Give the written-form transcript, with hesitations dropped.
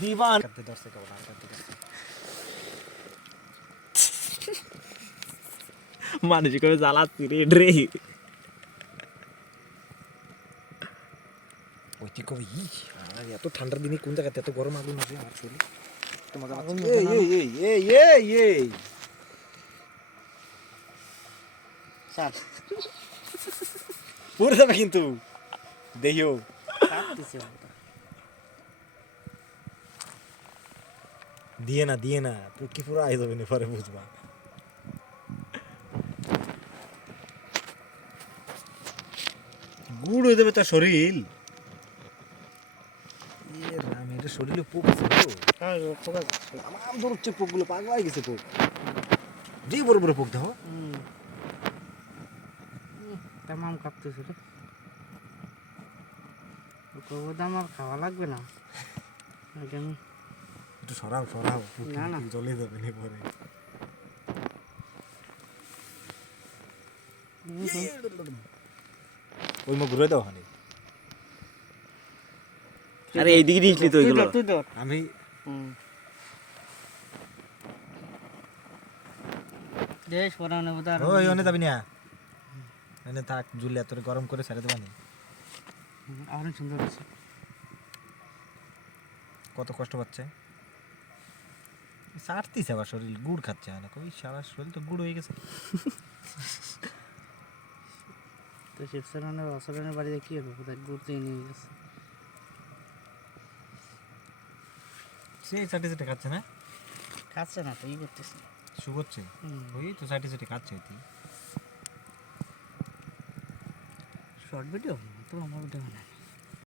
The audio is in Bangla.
दीवान करते दर से कवर करते মানুষ করে জ্বালাচ্ছি রে রে ওই তুই কবি এত ঠান্ডার দিনে কোন জায়গাতে এত গরম আগুন আছে আমার শরীরে তোমার এই এই এই এই এই স্যার পড়ে যাবে কিন্তু দেখিও কাটতেছে দিয়ে না কি পুরো আই যাবে না পরে বুঝবা গুড় হয়ে যাবে তার শরীর এটা শরীরে পোক আছে আমার ধরছে পোকগুলো পাগলা হয়ে গেছে পোক যে বড় বড় পোক দেখো তামাম কাঁপতেছে রে কবুদা আমার খাওয়া লাগবে না আমি একটু সরাও না জ্বলে যাবে না পরে ওই মুখ ঘুরে দাও হানি আরে এইদিকে দিয়েছিলি তো এগুলো আমি দেশ পরানো উদার ওই ওনে যাবি না এনে থাক জুলিয়া তোরে গরম করে ছেড়ে দেব না আর সুন্দর আছে কত কষ্ট পাচ্ছে সারতিছে আবার শরীর গুড় খাচ্ছে না কই সারা শরীর তো গুড় হয়ে গেছে তো শিবসরানের অসরানের বাড়িতে কি হবে কোথায় ঘুরতে নিয়ে গেছে সেই সার্টিফিকেট খাচ্ছে না খাচ্ছে না তো ই করতেছে শু করছে ওই তো সার্টিফিকেট খাচ্ছে তুই শর্ট ভিডিও তো আমার ভিডিও না